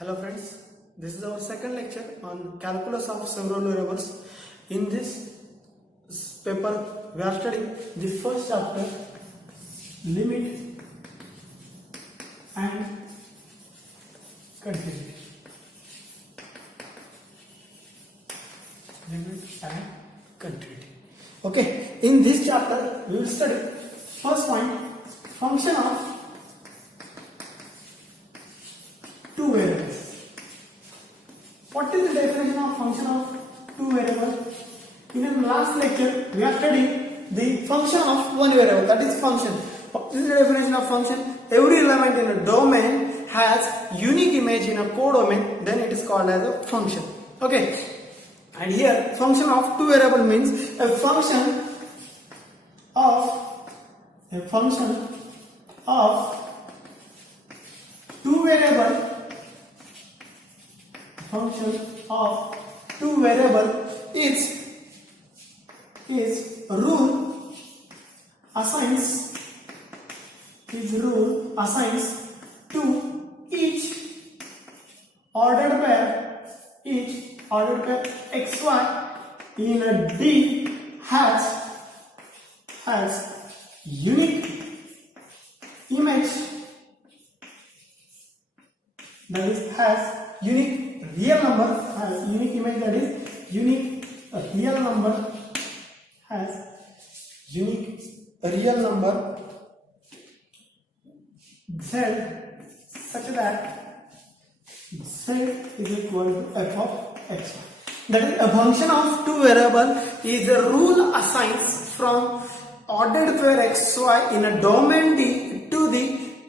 Hello friends, this is our second lecture on calculus of several variables. In this paper we are studying the first chapter, limit and continuity. Limit and continuity. Okay, in this chapter we will study first point, function of two variables. What is the definition of function of two variables? In the last lecture, we are studying the function of one variable, that is function. What is the definition of function? Every element in a domain has unique image in a codomain, then it is called as a function. Okay, and here function of two variable means a function of two variable. Function of two variable is rule assigns to each ordered pair xy in a D has unique image, that is has unique real number, has unique image, that is unique real number, has unique real number z such that z is equal to f of x. That is, a function of two variable is a rule assigns from ordered pair xy in a domain D to the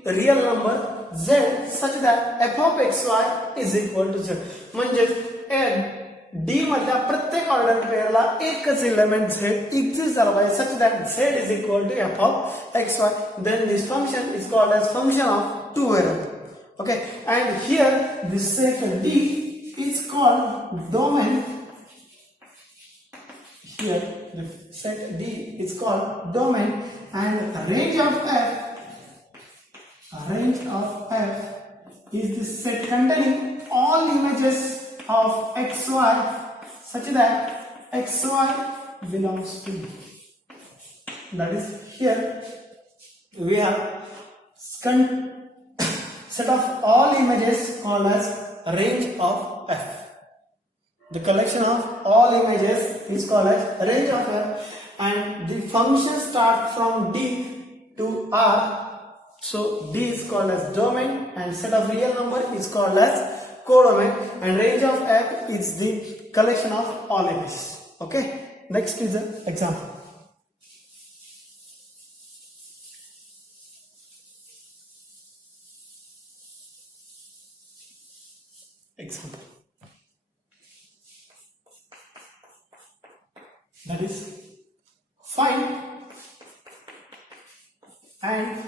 real number z such that f of xy is equal to z. म्हणजे D मधल्या प्रत्येक order पेअरला एकच element z exist झाला पाहिजे such that z is equal to f of xy. Then this function is called as function of two variable. Okay, and here this set D is called domain. Here the set D is called domain, and range of f is the set containing all images of xy such that xy belongs to D. That is, here we have set of all images called as range of f. The collection of all images is called as range of f, and the function starts from D to R. So D is called as domain, and set of real number is called as codomain, and range of f is the collection of all images. Okay, next is the example. That is, find and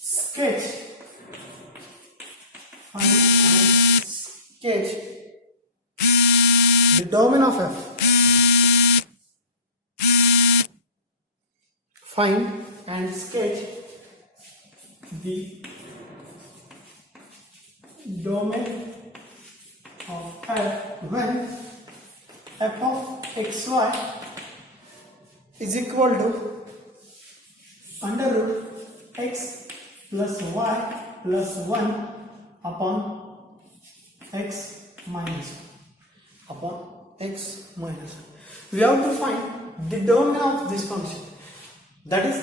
sketch the domain of f. Find and sketch the domain of f when f of xy is equal to under root x plus y plus 1 upon x minus 1. We have to find the domain of this function. That is,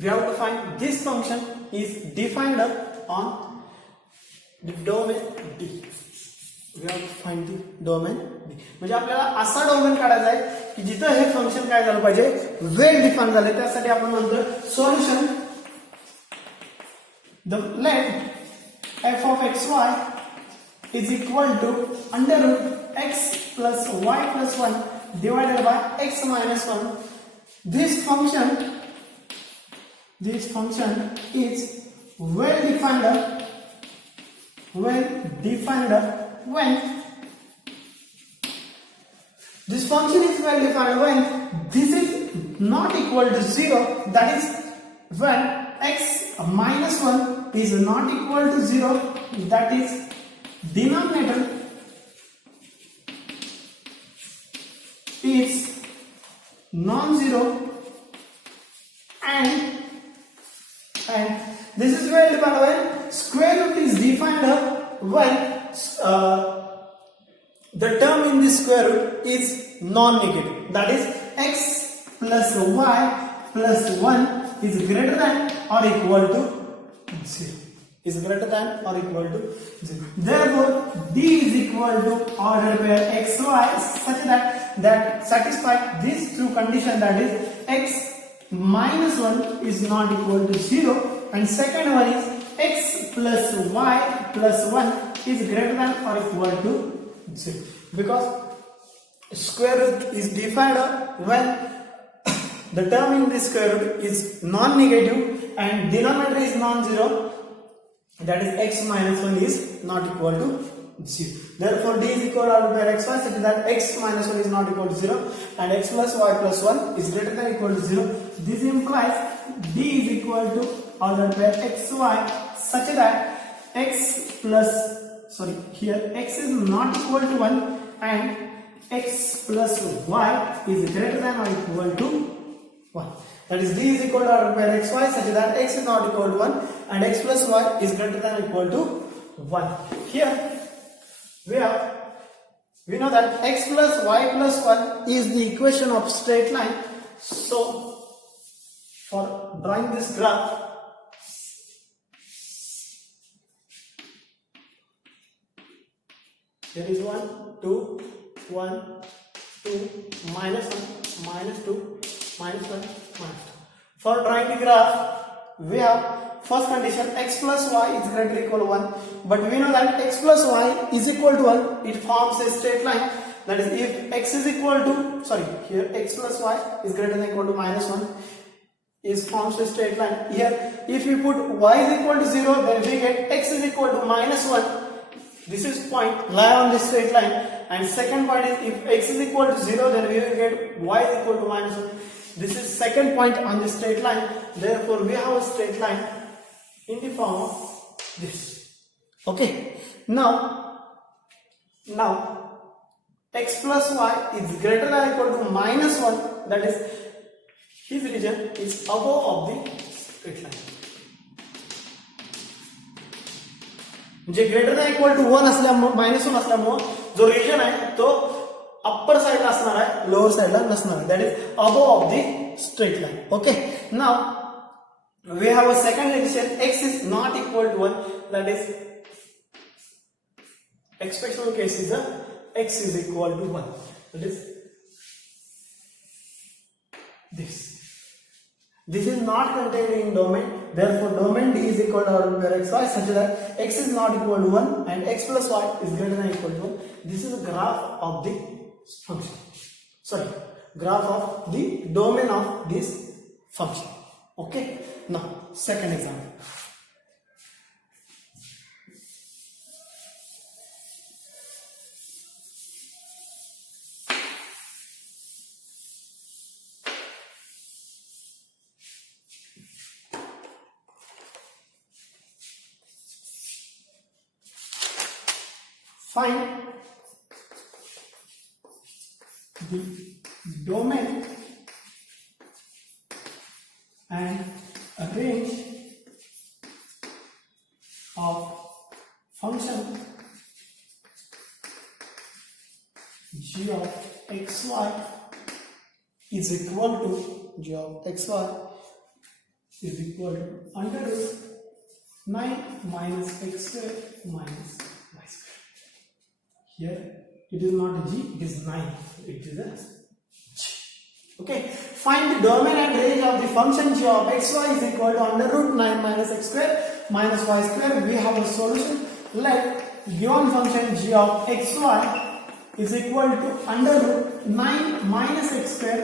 we have to find this function is defined on the domain D. We have to find the domain D. म्हणजे आपल्याला असा domain काढायचा आहे की जिथे हे function काय झालं पाहिजे, वेल डिफाइन झाले. त्यासाठी आपण म्हणतो solution the let f of xy is equal to under root x plus y plus 1 divided by x minus 1. This function is well defined when this function is well defined when this is not equal to 0, that is when x minus 1 is not equal to 0, that is denominator is non-zero, and this is well defined when square root is defined when the term in the square root is non-negative, that is x plus y plus 1 is greater than or equal to 0. Is greater than or equal to 0. Therefore, D is equal to ordered pair xy such that satisfy these two conditions, that is x minus 1 is not equal to 0, and second one is x plus y plus 1 is greater than or equal to 0. Because square root is defined when the term in the square root is non-negative and denominator is non-zero, that is x minus 1 is not equal to 0. Therefore, D is equal to ordered pair xy such that x minus 1 is not equal to 0 and x plus y plus 1 is greater than or equal to 0. This implies D is equal to ordered pair xy such that x is not equal to 1 and x plus y is greater than or equal to 1. That is D is equal to ordered pair xy such that x is not equal to 1 and x plus y is greater than or equal to 1. Here we know that x plus y plus 1 is the equation of straight line. So for drawing this graph, there is 1, 2, 1, 2, minus 1, minus 2, minus 1, minus 2. For drawing the graph, we have first condition x plus y is greater than or equal to 1, but we know that x plus y is equal to 1, it forms a straight line. That is, if x is equal to, here x plus y is greater than or equal to minus 1 is forms a straight line. Here if we put y is equal to 0, then we get x is equal to minus 1. This is point lie on this straight line, and second point is if x is equal to 0, then we will get y is equal to minus 1. This is second point on the straight line. Therefore, we have a straight line in the form of this. Okay. Now x plus y is greater than or equal to minus 1. That is, his region is above of the straight line. म्हणजे greater than equal to 1 असल्यामुळे minus 1 असल्यामुळे जो region आहे तो upper साइडला असणार आहे, lower साइडला नसणार आहे. That is above of the straight line. Okay. Now we have a second condition, x is not equal to 1, that is exceptional case is x is equal to 1, that is this is not contained in domain. Therefore, domain D is equal to ordered pair xy such that x is not equal to 1 and x plus y is greater than or equal to 1. This is a graph of the function. Graph of the domain of this function. Okay. Now, second example. Find the domain and a range of function g of xy is equal to g of xy is equal to under root 9 minus x square minus y square. Here it is not a g, it is 9, it is a g. Okay, find the domain and range of the function g of xy is equal to under root 9 minus x square minus y square. We have a solution. Let given function g of xy is equal to under root 9 minus x square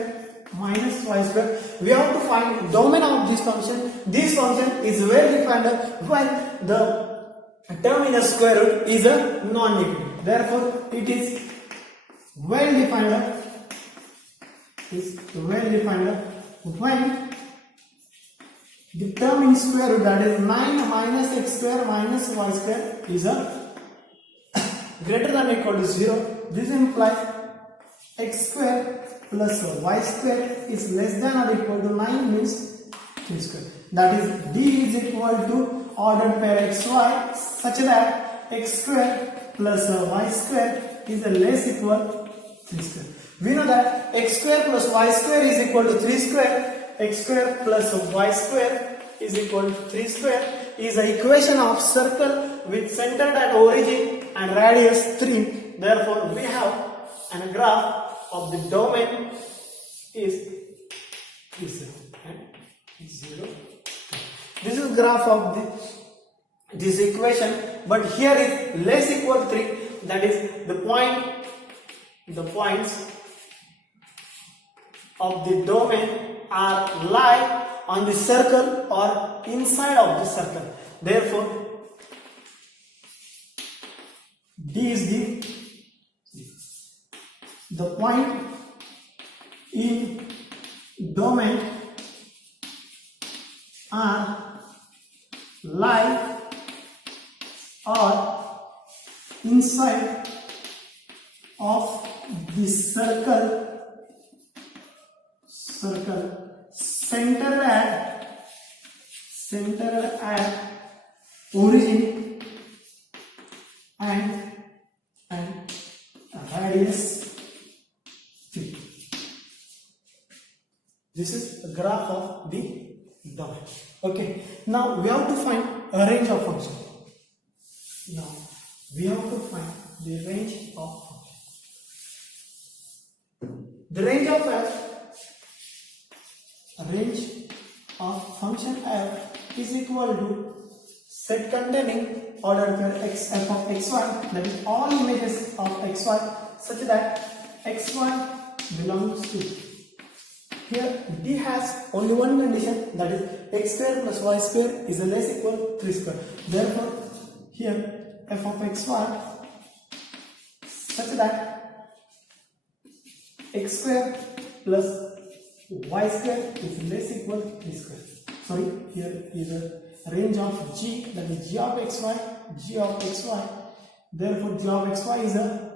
minus y square. We have to find the domain of this function. This function is well defined when the term in a square root is a non-negative. Therefore, it is well defined. When the term in square root, that is 9 minus x square minus y square, is a greater than or equal to 0. This implies x square plus y square is less than or equal to 9 means 3 square. That is D is equal to ordered pair xy such that x square plus y square is less equal 3 square. We know that x square plus y square is equal to 3 square. X square plus y square is equal to 3 square is an equation of circle with center at origin and radius 3. Therefore, we have a graph of the domain is 0 and 0. This is graph of this equation, but here is less equal to 3. That is the points of the domain are lie on the circle or inside of the circle. Therefore, D is the point in domain are lie or inside of the circle centered at origin and radius 3. This is a graph of the domain. Okay, now we have to find a range of function. Now we have to find the range of function. The range of function f is equal to set containing ordered pair f of xy, that is all images of xy such that xy belongs to. Here D has only one condition, that is x square plus y square is less equal to 3 square. Therefore, here f of xy such that x square plus y square is less equal to 3 square. Sorry, here is a range of g, that is g of xy. Therefore, g of xy is a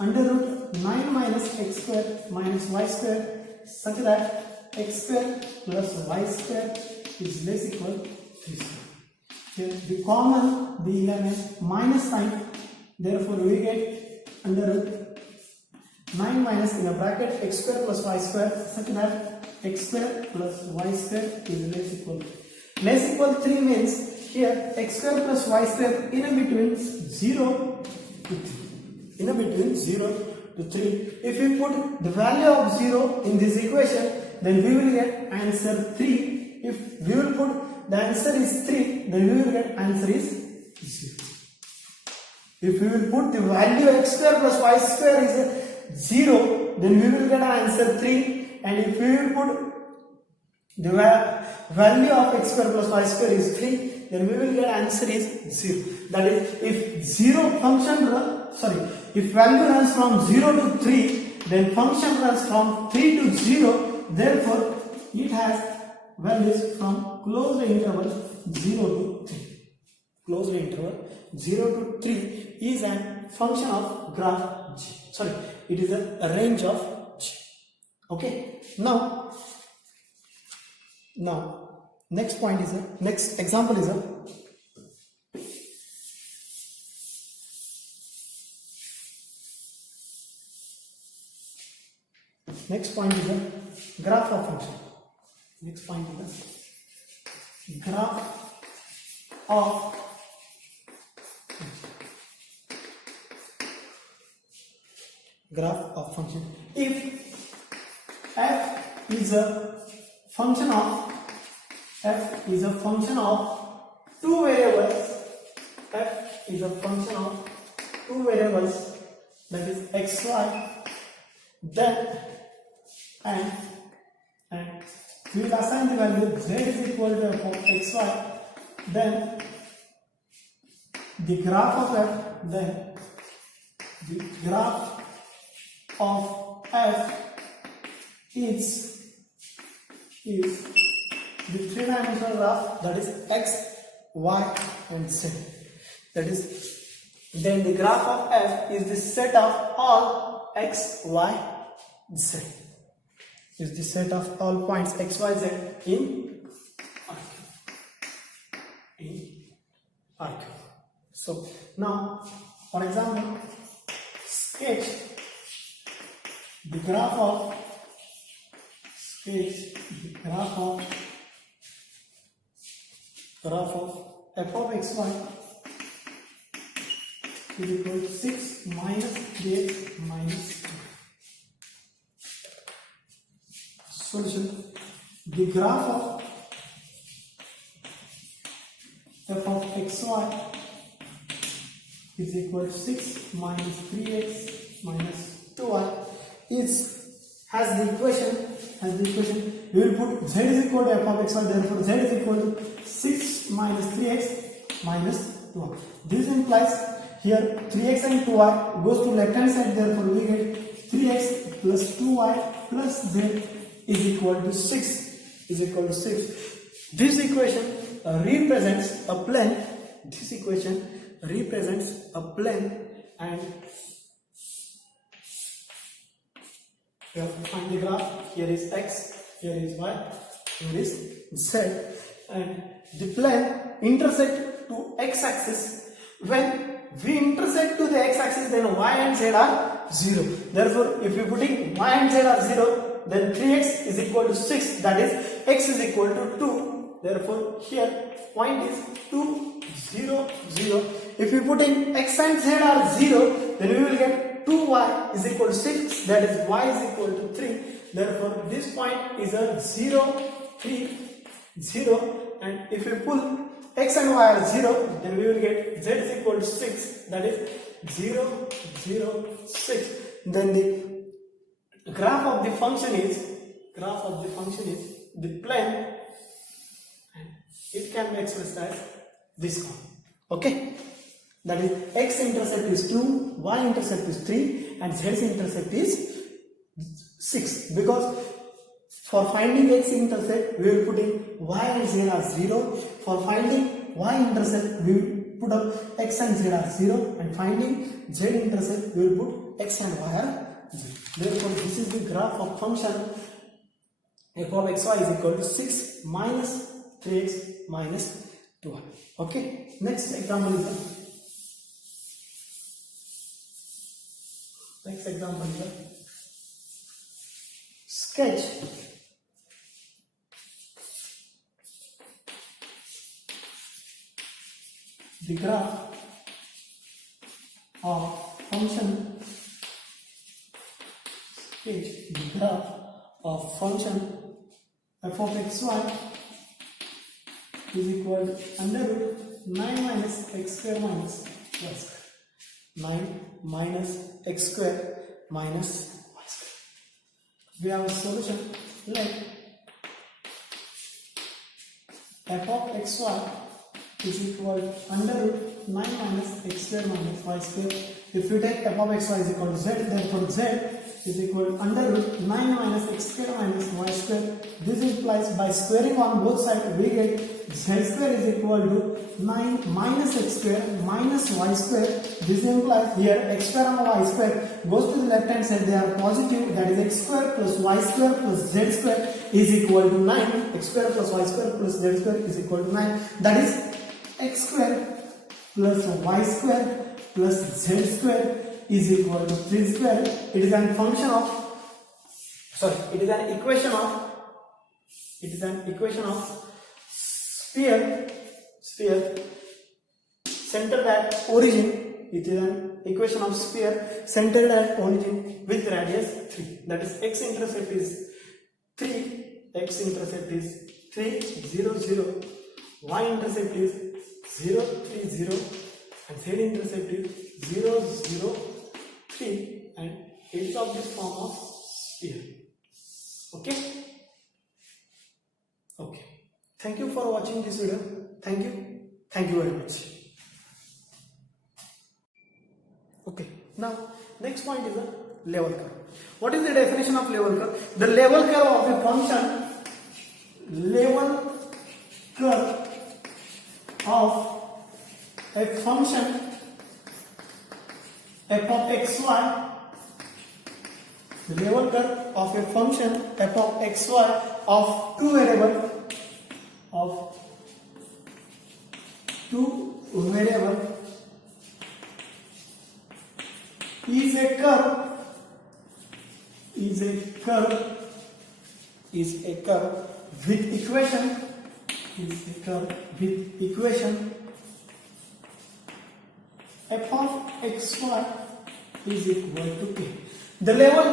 under root 9 minus x square minus y square such that x square plus y square is less equal to 3 square. Here the common the element minus sign, therefore we get under root 9 minus in a bracket x square plus y square such that x square plus y square is less equal to. Less equal to 3 means here x square plus y square in between 0 to 3. In between 0 to 3. If we put the value of 0 in this equation, then we will get answer 3. If we will put the answer is 3, then we will get answer is 0. If we will put the value x square plus y square is 0, then we will get answer 3. And if we will put the value of x square plus y square is 3, then we will get answer is 0. That is, if value runs from 0 to 3, then function runs from 3 to 0. Therefore, it has values from closed interval 0 to 3. Closed interval 0 to 3 is a function of graph G. Sorry, it is a range of G. Okay. Now next example is a next point is a graph of function. Next point is a graph of function. If f is a function of two variables, that is xy, then and we will assign the value z is equal to f of xy, then the graph of f is the three-dimensional graph, that is x, y and z. That is, then the graph of f is the set of all x, y, z. Is the set of all points x, y, z in R. So now, for example, sketch the graph of f of x, y is equal to 6 minus 3x minus 2. Solution: the graph of f of xy is equal to 6 minus 3x minus 2y has the equation. We will put z is equal to f of xy, therefore z is equal to 6 minus 3x minus 2y. This implies here 3x and 2y goes to left hand side, therefore we get 3x plus 2y plus z is equal to 6. This equation represents a plane. And we have to find the graph. Here is x, here is y, here is z, and the plane intersect to x-axis. When we intersect to the x-axis, then y and z are 0. Therefore, if you putting y and z are 0, then 3x is equal to 6. That is, x is equal to 2. Therefore, here point is 2, 0, 0. If you put in x and z are 0, then we will get 2y is equal to 6. That is, y is equal to 3. Therefore, this point is a 0, 3, 0. And if we pull x and y are 0, then we will get z is equal to 6. That is 0, 0, 6. Then the graph of the function is the plane, and it can be expressed as this one. Okay, that is, x intercept is 2, y intercept is 3, and z intercept is 6. Because for finding x intercept, we will put in y and z are 0. For finding y intercept, we will put up x and z are 0. And finding z intercept, we will put x and y are 0. Therefore, this is the graph of function f of xy is equal to 6 minus 3x minus 2y. Okay, next example is sketch the graph of function f of xy is equal to under root 9 minus x square minus y square. 9 minus x square minus y square. We have a solution. Let f of xy is equal to under root 9 minus x square minus y square. If you take f of xy is equal to z, therefore z is equal to under root 9 minus x square minus y square. This implies by squaring on both sides, we get z square is equal to 9 minus x square minus y square. This implies here x square and y square goes to the left hand side, they are positive. That is, x square plus y square plus z square is equal to 9. X square plus y square plus z square is equal to 9. That is, x square plus y square plus z square is equal to 3 square. It is an function of, it is an equation of sphere centered at origin. It is an equation of sphere centered at origin with radius 3. That is, x intercept is 3, 0, 0, y intercept is 0, 3, 0, and z intercept is 0, 0, 3, and it is of this form of sphere. Okay. Thank you for watching this video. Thank you very much. Okay, now next point is a level curve. What is the definition of level curve? The level curve of a function level curve of a function f of xy, the level curve of a function f of xy of two variable is a curve with equation f of xy is equal to k. The level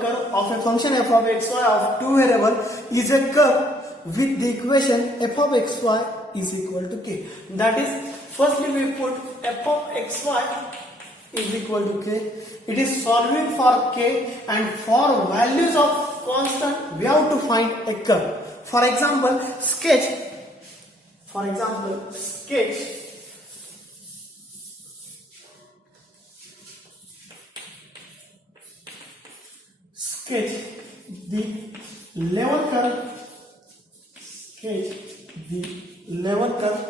curve of a function f of xy of two variable is a curve with the equation f of xy is equal to k. That is, firstly we put f of xy is equal to k. It is solving for k, and for values of constant we have to find a curve. For example, sketch the level curve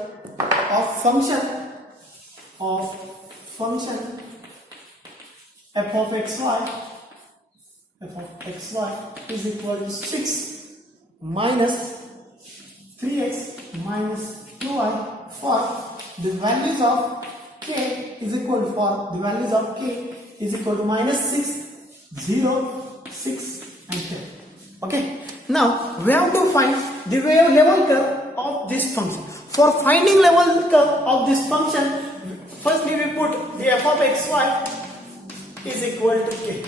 of function f of xy is equal to 6 minus 3x minus 2y for the values of k is equal to minus 6, 0, 6 and 10. Okay, now we have to find the level curve of this function. For finding level curve of this function, firstly we put the f of xy is equal to k.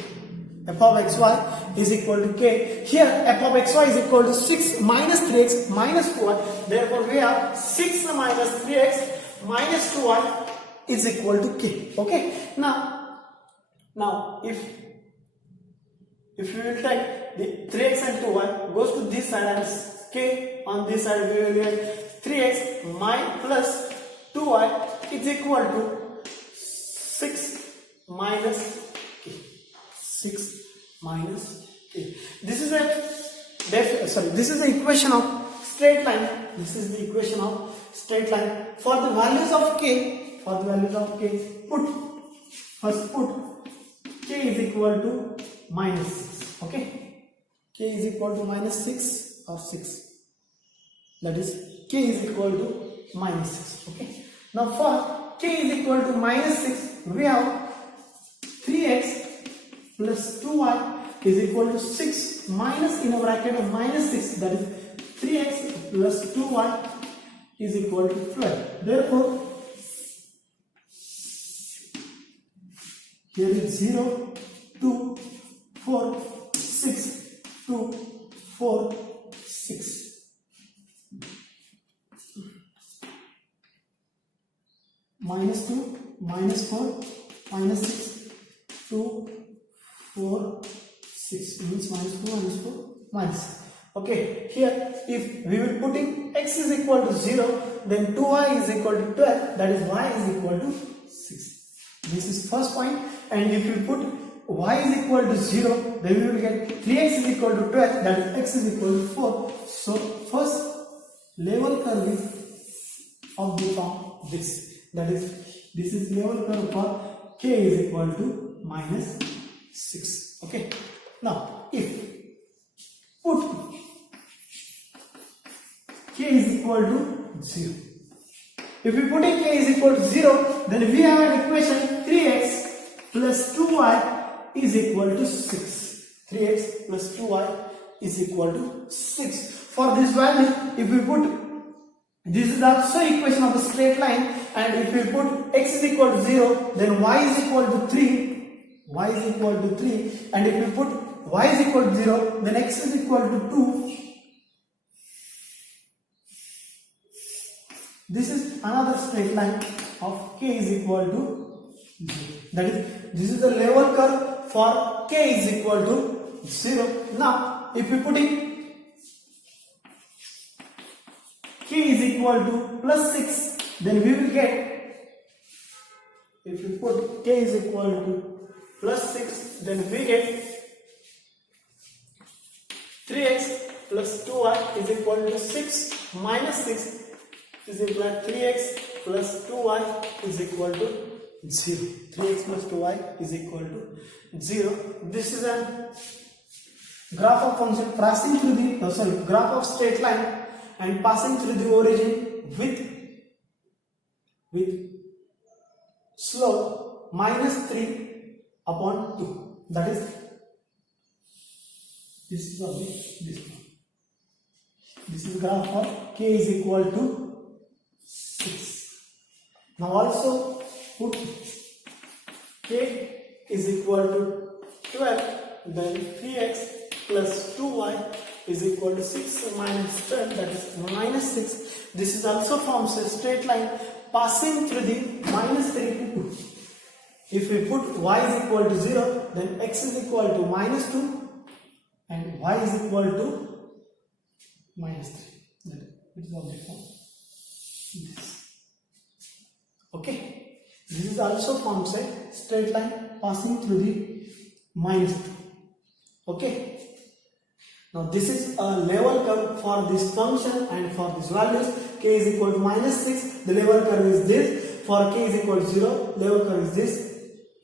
F of xy is equal to k. Here f of xy is equal to 6 minus 3x minus 2y. Therefore we have 6 minus 3x minus 2y is equal to k. Okay. Now if we will take the 3x and 2y goes to this side and k on this side, we will get 3x plus 2y is equal to 6 minus k. 6 minus k. This is the equation of straight line. For the values of k, put k is equal to minus 6. Okay, k is equal to minus 6 or 6. That is, k is equal to minus 6. Okay. Now for k is equal to minus 6, we have 3x plus 2y is equal to 6 minus in a bracket of minus 6. That is, 3x plus 2y is equal to 12. Therefore, here is 0, 2, 4, 6, 2, 4, 6. Minus 2, minus 4, minus 6, 2, 4, 6 means minus 2, minus 4, minus 6. Okay, here if we will put in x is equal to 0, then 2y is equal to 12, that is y is equal to 6. This is first point. And if you put y is equal to 0, then we will get 3x is equal to 12, that is x is equal to 4. So first level curve is of the form this. That is, this is level curve for k is equal to minus 6. Okay. Now, if put k is equal to 0. If we put in k is equal to 0, then we have an equation 3x plus 2y is equal to 6. 3x plus 2y is equal to 6. For this value, if we put, this is also equation of a straight line, and if we put x is equal to 0, then y is equal to 3. Y is equal to 3. And if we put y is equal to 0, then x is equal to 2. This is another straight line of k is equal to 0. That is, this is the level curve for k is equal to 0. Now, if we put in k is equal to plus 6, then we will get, if we put k is equal to plus 6, then we get 3x plus 2y is equal to 6 minus 6 is equal to 3x plus 2y is equal to 0. 3x plus 2y is equal to 0. This is a graph of function passing through the graph of straight line and passing through the origin with slope minus 3 upon 2. That is this one. This is graph of k is equal to 6. Now also put k is equal to 12, then 3x plus 2y is equal to 6 minus 12, that is minus 6. This is also forms a straight line passing through the minus 3 to 2. If we put y is equal to 0, then x is equal to minus 2 and y is equal to minus 3. That is object form. This. Okay. This is also forms a straight line passing through the minus 2. Okay. Now this is a level curve for this function and for this values. K is equal to minus 6. The level curve is this. For k is equal to 0, level curve is this.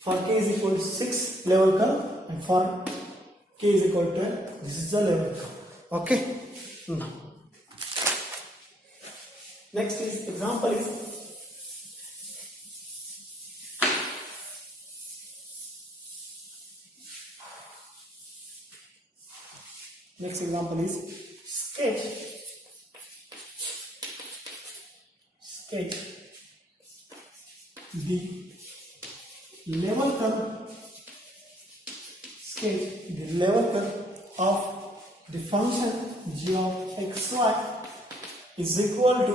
For k is equal to 6, level curve, and for k is equal to 12, this is the level curve. Okay. Now, next is example is sketch the level curve of the function g of xy is equal to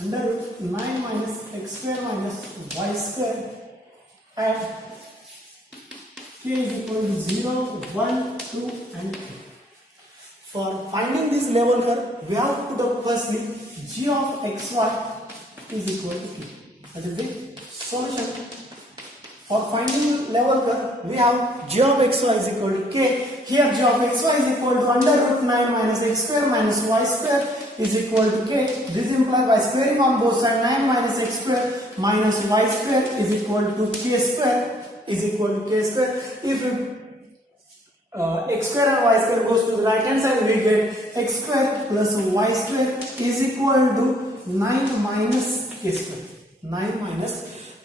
under root 9 minus x square minus y square at k is equal to 0, 1, 2 and 3. For finding this level curve, we have to put up firstly g of xy is equal to k. That is the solution. For finding level curve, we have g of xy is equal to k. Here g of xy is equal to under root 9 minus x square minus y square is equal to k. This implies by squaring on both sides 9 minus x square minus y square is equal to k square is equal to k square. If x square and y square goes to the right hand side, we get x square plus y square is equal to 9 minus k square. 9 minus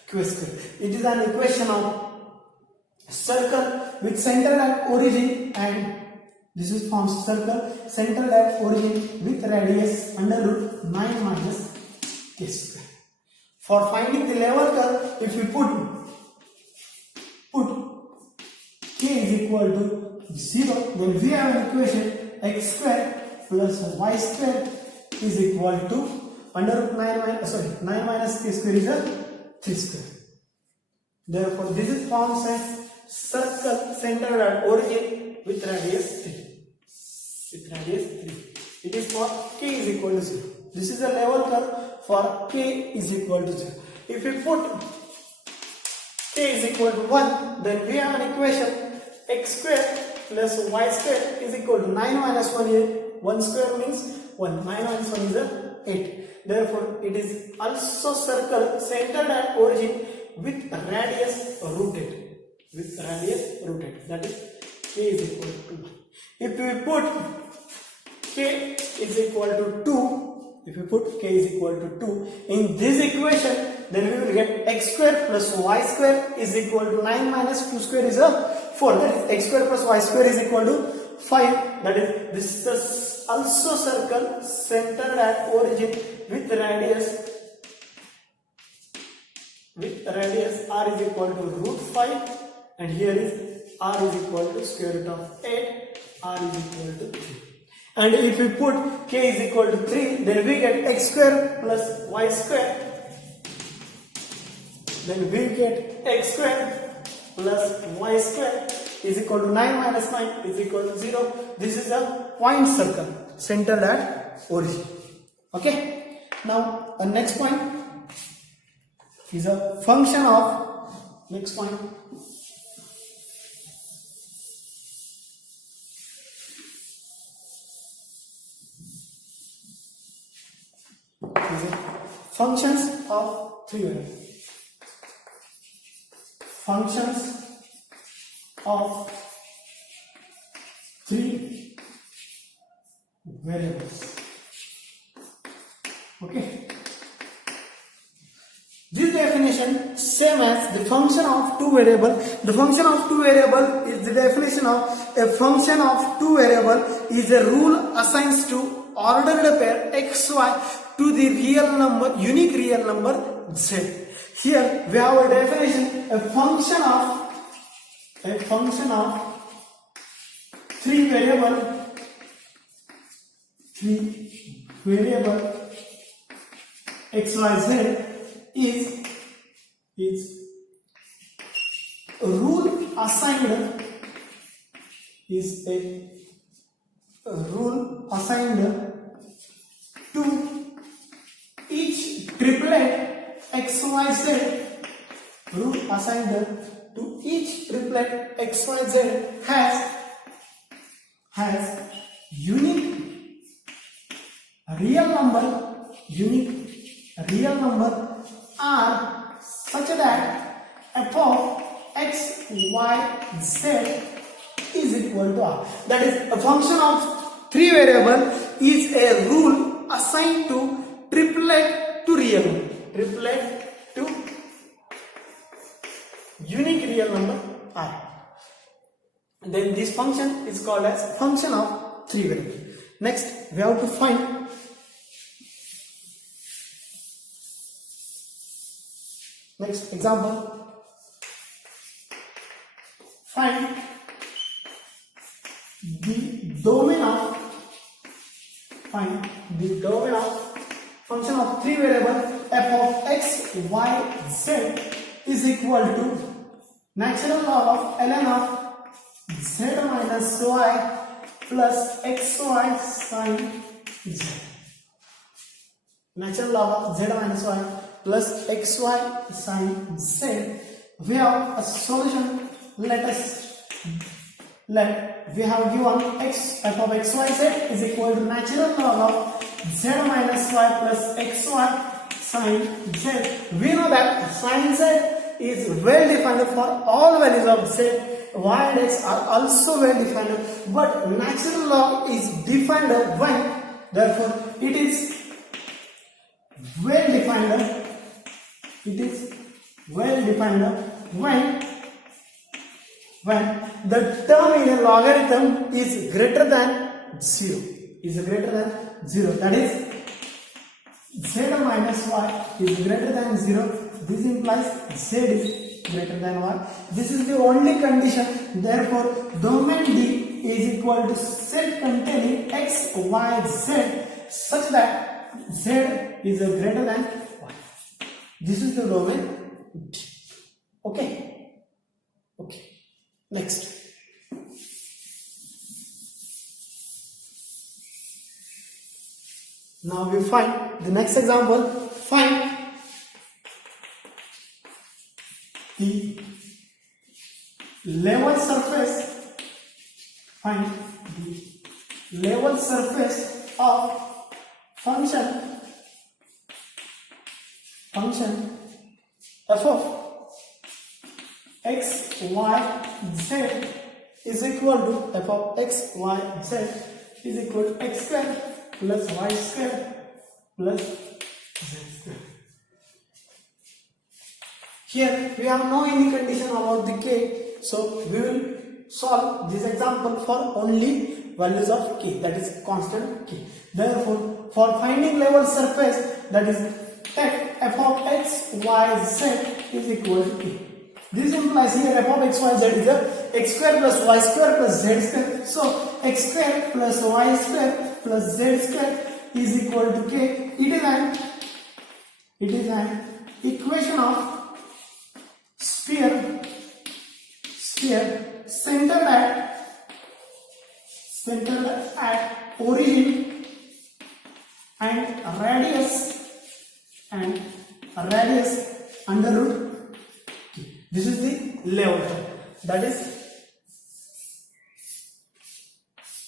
k square. It is an equation of circle with center at origin, and this is from circle centered at origin with radius under root 9 minus k square. For finding the level curve, if we put k is equal to 0, then we have an equation x square plus y square is equal to under root 9 minus k square is a 3 square. Therefore, this is forms a circle centered at origin with radius 3. It is for k is equal to 0. This is a level curve for k is equal to 0. If we put k is equal to 1, then we have an equation x square plus y square is equal to 9 minus 1 here. 1 square means 1. 9 minus 1 is 8. Therefore, it is also circle centered at origin with radius rooted. That is k is equal to 1. If we put k is equal to 2, in this equation, then we will get x square plus y square is equal to 9 minus 2 square is a 4. That is x square plus y square is equal to 5. That is, this is also circle centered at origin with radius r is equal to root 5, and here is r is equal to square root of 8, r is equal to 3. And if we put k is equal to 3, then we get x square plus y square. Then we get x square plus y square is equal to 9 minus 9 is equal to 0. This is a point circle centered at origin. Okay. Now, the next point is a function of next point. is a functions of three variables. Functions of three variables. Okay. This definition same as the function of two variable. The function of two variable is the definition of a function of two variable is a rule assigns to ordered pair xy to the real number, unique real number z. Here we have a definition, a function of three variable xyz is a rule assigned to each triplet xyz. Rule assigned to each triplet xyz has unique real number are such that f of x, y, z is equal to r. That is, a function of three variable is a rule assigned to triplet to unique real number r. Then this function is called as function of three variable. Next, we have to find next example. Find the domain of function of three variable f of x, y, z is equal to natural log of ln of z minus y plus xy sin z. Natural log of z minus y plus xy sin z. We have a solution. We have given x f of xyz is equal to natural log of z minus y plus xy sin z. We know that sin z is well defined for all values of z. Y and x are also well defined, but natural log is defined when, therefore it is well defined. It is well defined when the term in a logarithm is greater than 0. That is, z minus y is greater than 0. This implies z is greater than y. This is the only condition. Therefore, domain D is equal to set containing x, y, z such that z is greater than y. This is the domain D. Okay. Next. Now we find the next example. Find the level surface. Find the level surface of function f of x, y, z is equal to f of x, y, z is equal to x square plus y square plus z square. Here we have no any condition about the k, so we will solve this example for only values of k, that is constant k. Therefore, for finding level surface, that is f of x, y, z is equal to k. This implies here f of x, y, z is a x square plus y square plus z square. So x square plus y square plus z square is equal to k. It is an equation of sphere centered at origin and radius under root k. This is the level. That is,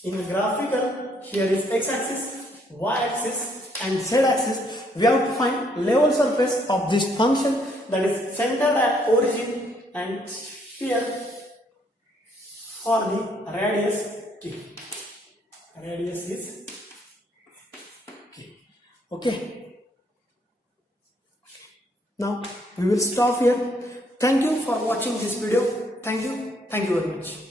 in the graphical, here is x-axis, y-axis and z-axis. we have to find level surface of this function, that is centered at origin and sphere for the radius k. Radius is k. Okay. Now we will stop here. Thank you for watching this video. Thank you very much.